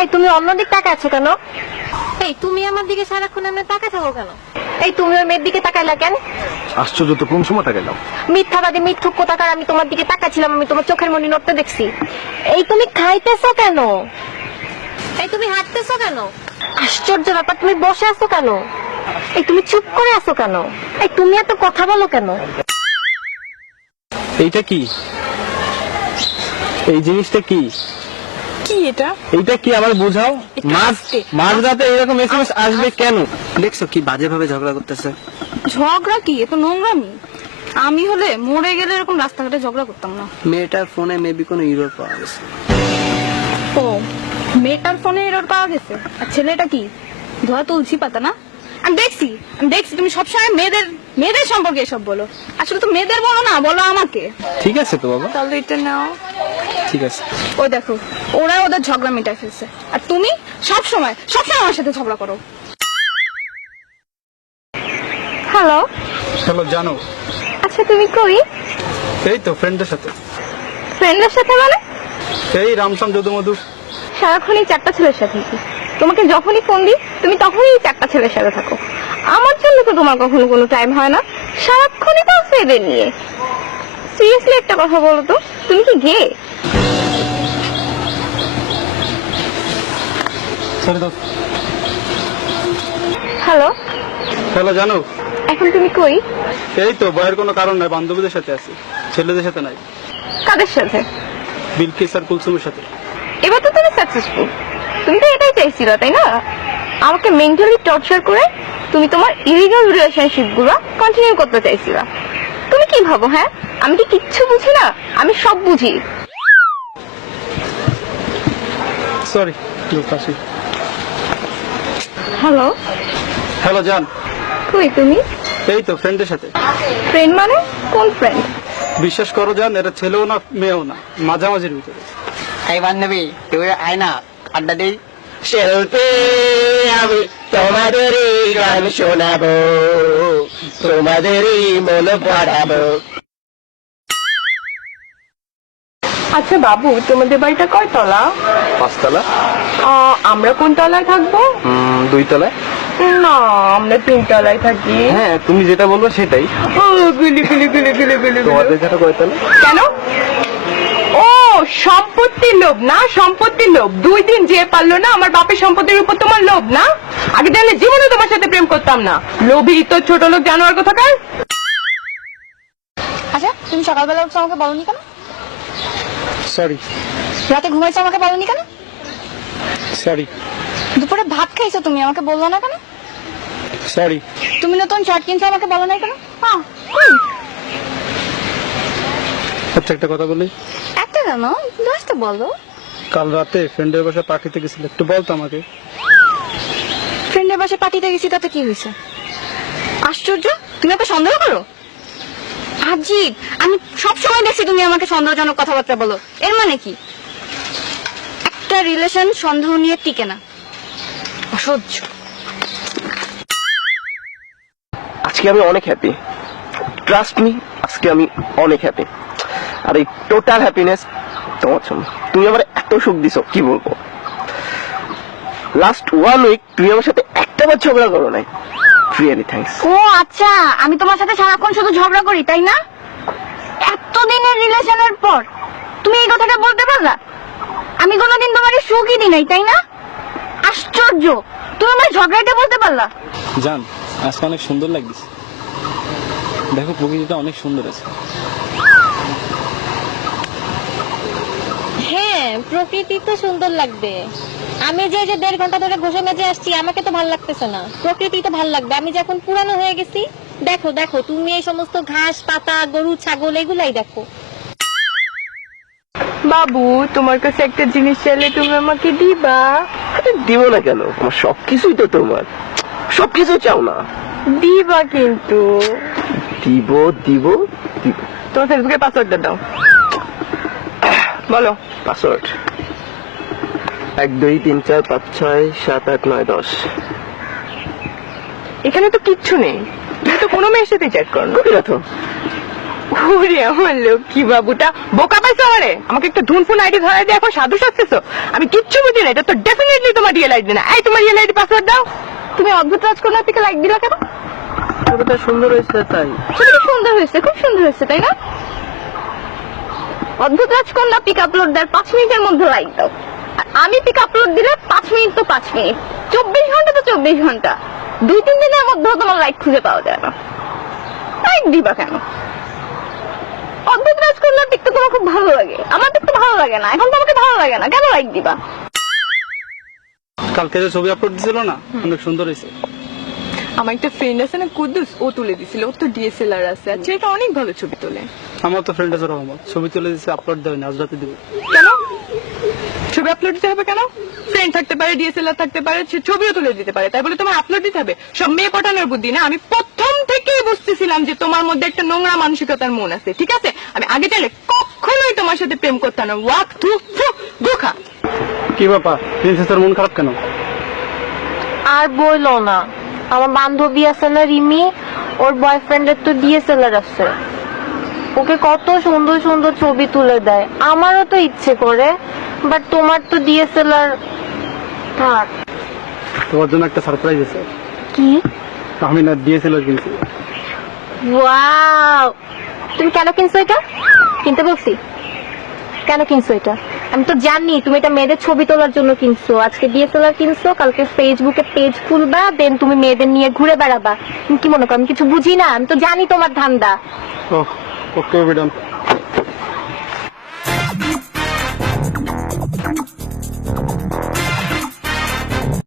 এই তুমি অন্যদিক তাকায় আছো কেন? এই তুমি আমার দিকে সারাক্ষণ এমনি তাকায় থাকো কেন? এই তুমি ওই মেয়ের দিকে তাকাইলা কেন? আশ্চর্য তো, কোন সময় তাকাইলাম? মিথ্যাবাদী মিথ্যুক কোথাকার, আমি তোমার দিকে তাকাচ্ছিলাম, আমি তোমার চোখের মনি নড়তে দেখছি। এই তুমি খাইতেছো কেন? এই তুমি হাঁটতেছো কেন? আশ্চর্য ব্যাপার, তুমি বসে আছো কেন? এই তুমি চুপ করে আছো কেন? এই তুমি এত কথা বলো কেন? এইটা কি? এই জিনিসটা কি? কি এটা? এইটা কি আমার বোঝাও। মাঝরাতে এরকম এসএমএস আসবে কেন? দেখছো কি বাজে ভাবে ঝগড়া করতেছে। ঝগড়া কি? এ তো নোংরামি। আমি হলে মরে গেলে এরকম রাস্তাঘাটে ঝগড়া করতাম না। মেয়েটার ফোনে মেবি কোনো ইরর পাওয়া গেছে। ও, মেয়েটার ফোনে এরর পাওয়া গেছে। আর ছেলেটা কি ধরা তুলসী পাতা না? আমি দেখছি তুমি সবসময় মেয়েদের সম্পর্কে এসব বলো। আসলে তো মেয়েদের বলো না, বলো আমাকে। ঠিক আছে তো বাবা, তাহলে এটা নাও। ঠিক আছে। ও দেখো, ওরা ওদের ঝগড়া মেটায় ফেলছে, আর তুমি সবসময় আমার সাথে ঝগড়া করো। হ্যালো, চলো জানো। আচ্ছা তুমি কই? এই তো ফ্রেন্ডের সাথে। ফ্রেন্ডের সাথে মানে? এই রামসাম যদু মধু। সারাক্ষণই চারটা ছেলের সাথে থাকি। তোমাকে যখনই ফোন দিই তুমি তখনই চারটা ছেলের সাথে থাকো। আমার জন্য তো তোমার কখনো কোনো টাইম হয় না, সারাক্ষণই তো এদের নিয়ে। সিরিয়াসলি একটা কথা বলো তো, তুমি কি গে? সরি তো। হ্যালো, হ্যালো জানো। এখন তুমি কই? এই তো বয়ের কোনো কারণ নাই, বান্ধবীদের সাথে আছি, ছেলেদের সাথে নাই। কাদের সাথে? বিলকিস আর কুলসুমের সাথে। এবার তো তুমি সাকসেসফুল। তুমি তো এটাই চাইছিলা, তাই না? আমাকে মেন্টালি টর্চার করে তুমি তোমার ইলিগাল রিলেশনশিপ গুলো কন্টিনিউ করতে চাইছিলা। তুমি কি ভাবো? হ্যাঁ, আমি কি কিচ্ছু বুঝি না? আমি সব বুঝি। সরি কাশি। হ্যালো, হ্যালো জান। কই তুমি? এই তো ফ্রেন্ডের সাথে। ফ্রেন্ড মানে কোন ফ্রেন্ড? বিশ্বাস করো জান, এটা ছেলেও না মেয়েও না, মাঝামাঝির ভিতরে। এই বান্ধবী তুই আয় না, আড্ডা দিই। শিল্পী আমি তোমাদেরই গান শোনাবো, তোমাদেরই মন পড়াবো। আচ্ছা বাবু, তোমাদের বাড়িটা কয় তলা? 5 তলা। আমরা কোন তলায় থাকবো? 2 তলায়। না, আমরা 3 তলায় থাকি। হ্যাঁ তুমি যেটা বলবো সেটাই। ও গুলি গুলি গুলি গুলি গুলি। তোমাদের যেটা কয় তলা? কেন? ও সম্পত্তির লোভ না, সম্পত্তির লোভ। 2 দিন যে পারলো না আমার বাপের সম্পত্তির উপর তোমার লোভ না? আগে জানলে জীবনে তোমার সাথে প্রেম করতাম না। লোভী তো ছোট লোক জানোয়ার কোথাকার। আচ্ছা, তুমি সকালবেলা উঠছো আমাকে বলনি কেন? সরি। রাতে ঘুমাইছো আমাকে বলনি কেন? সরি। দুপুরে ভাত খাইছো তুমি আমাকে বললো না কেন? সরি। তুমি নতুন শার্ট কিনছো আমাকে বলো নাই কেন? আচ্ছা একটা কথা বলি। একটা কেন, 10টা বলো। কাল রাতে ফ্রেন্ডের বাসায় পার্টিতে গেছিল, একটু বলতো আমাকে। ফ্রেন্ডের বাসায় পার্টিতে গেছি, তাতে কি হয়েছে? আশ্চর্য, তুমি আমাকে সন্দেহ করো? আজীব, আমি সব সময় দেখছি তুমি আমাকে সন্দেহজনক কথাবার্তা বলো। এর মানে কি? একটা রিলেশন সন্দেহ নিয়ে টিকে না। অসহ্য। আজকে আমি অনেক হ্যাপি, ট্রাস্ট মি, আজকে আমি অনেক হ্যাপি। আর এই টোটাল হ্যাপিনেস তোমার জন্য। তুমি আমার এত সুখ দিছো কি বলবো। লাস্ট 1 উইক তুমি আমার সাথে একটা বার ঝগড়া করো নাই। Really thanks. ও আচ্ছা, আমি তোমার সাথে সারাক্ষণ শুধু ঝগড়া করি তাই না? এতদিনের রিলেশনের পর তুমি এই কথাটা বলতে পারলা? আমি কোনোদিন তোমাকে সুখই দিই নাই তাই না? আশ্চর্য, তুমি আমার ঝগড়াটা বলতে পারলা? জান, আজকে অনেক সুন্দর লাগছে। দেখো প্রকৃতিটা অনেক সুন্দর আছে। হ্যাঁ, প্রকৃতি তো সুন্দর লাগবে। আমি যে 1.5 ঘন্টা ধরে ঘষে মেজে আসছি, আমাকে তো ভালো লাগতেছে না। প্রকৃতি তো ভালো লাগবে। আমি যখন পুরানো হয়ে গেছি, দেখো দেখো তুমি এই সমস্ত ঘাস পাতা গরু ছাগল এগুলাই দেখো। বাবু, তোমার কাছে একটা জিনিস চাইলে তুমি আমাকে দিবা? দিব না কেন, আমার সবকিছুই তো তোমার। সবকিছু চাও না? দিবা কিন্তু। দিব দিব দিব। তোমার ফেসবুকের পাসওয়ার্ডটা দাও। বলো। পাসওয়ার্ড 1 2 3 4 5 6 7 8 9 10। এখানে তো কিচ্ছু নেই। তুমি তো কোনো মেয়ের সাথে চ্যাট করো না। কবি রাখো। ওরে আমার লক্ষ্মী বাবুটা, বোকা পাইছো আমারে? আমাকে একটা ধুনফুন আইডি ধরাই দিয়ে এখন সাধু সাজতেছো? আমি কিচ্ছু বুঝি না, এটা তো ডেফিনেটলি তোমার রিয়েল আইডি না। এই তোমার রিয়েল আইডি পাসওয়ার্ড দাও। তুমি অদ্ভুত রাজকন্যাকে লাইক দিলা কেন? ছবিটা সুন্দর হয়েছে তাই। ছবিটা সুন্দর হয়েছে, খুব সুন্দর হয়েছে, তাই না? অদ্ভুত রাজকন্যা পিক আপলোড দেওয়ার 5 মিনিটের মধ্যে লাইক দাও, আর আমি পিক আপলোড দিলে 5 মিনিট তো 5 মিনিট, 24 ঘন্টা তো 24 ঘন্টা, 2-3 দিনের মধ্যেও তোমার লাইক খুঁজে পাওয়া যায় না। লাইক দিবা কেন? অদ্ভুত রাজকন্যার পিক তো তোমার খুব ভালো লাগে, আমার পিক তো ভালো লাগে না, এখন তোমাকে ভালো লাগে না, কেন লাইক দিবা? কালকে যে ছবি আপলোড দিছিল না, অনেক সুন্দর হয়েছে। আমার একটা ফ্রেন্ড আছে না, কুদ্দুস, ও তুলে দিছিল, ওর তো ডিএসএলআর আছে, আর সেটা অনেক ভালো ছবি তোলে। আমার তো ফ্রেন্ড আছে রহমত, ছবি তুলে দিচ্ছে, আপলোড দেবে না, আজ রাতে দিবে। কেন ছবি আপলোড দিতে হবে? কেন? ফ্রেন্ড থাকতে পারে, ডিএসএলআর থাকতে পারে, সে ছবিও তুলে দিতে পারে, তাই বলে তোমার আপলোড দিতে হবে? সব মেয়ে পটানোর বুদ্ধি না। আমি প্রথম থেকেই বুঝতেছিলাম যে তোমার মধ্যে একটা নোংরা মানসিকতার মন আছে, ঠিক আছে? আমি আগে চাইলে কখনোই তোমার সাথে প্রেম করতাম না। ওয়াক থু থু গোখা। কি ব্যাপার, প্রিন্সেসের মন খারাপ কেন? আর বইলো না, আমার বান্ধবী আছে না রিমি, ওর বয়ফ্রেন্ডের তো ডিএসএলআর আছে, ওকে কত সুন্দর সুন্দর ছবি তুলে দেয়। আমারও তো ইচ্ছে করে, বাট তোমার তো ডিএসএলআর থাক। তোমার জন্য একটা সারপ্রাইজ আছে। কি? আমি না ডিএসএলআর কিনছি। ওয়াও, তুমি কেন কিনছো এটা? কিনতে বলছি? কেন কিনছো এটা? আমি তো জানি তুমি এটা মেয়েদের ছবি তোলার জন্য কিনছো। আজকে ডিএসএলআর কিনছো, কালকে ফেসবুকে পেজ খুলবা, দেন তুমি মেয়েদের নিয়ে ঘুরে বেড়াবা। তুমি কি মনে করো আমি কিছু বুঝি না? আমি তো জানি তোমার ধান্দা। ওহ, ওকে, ওকে, ডান।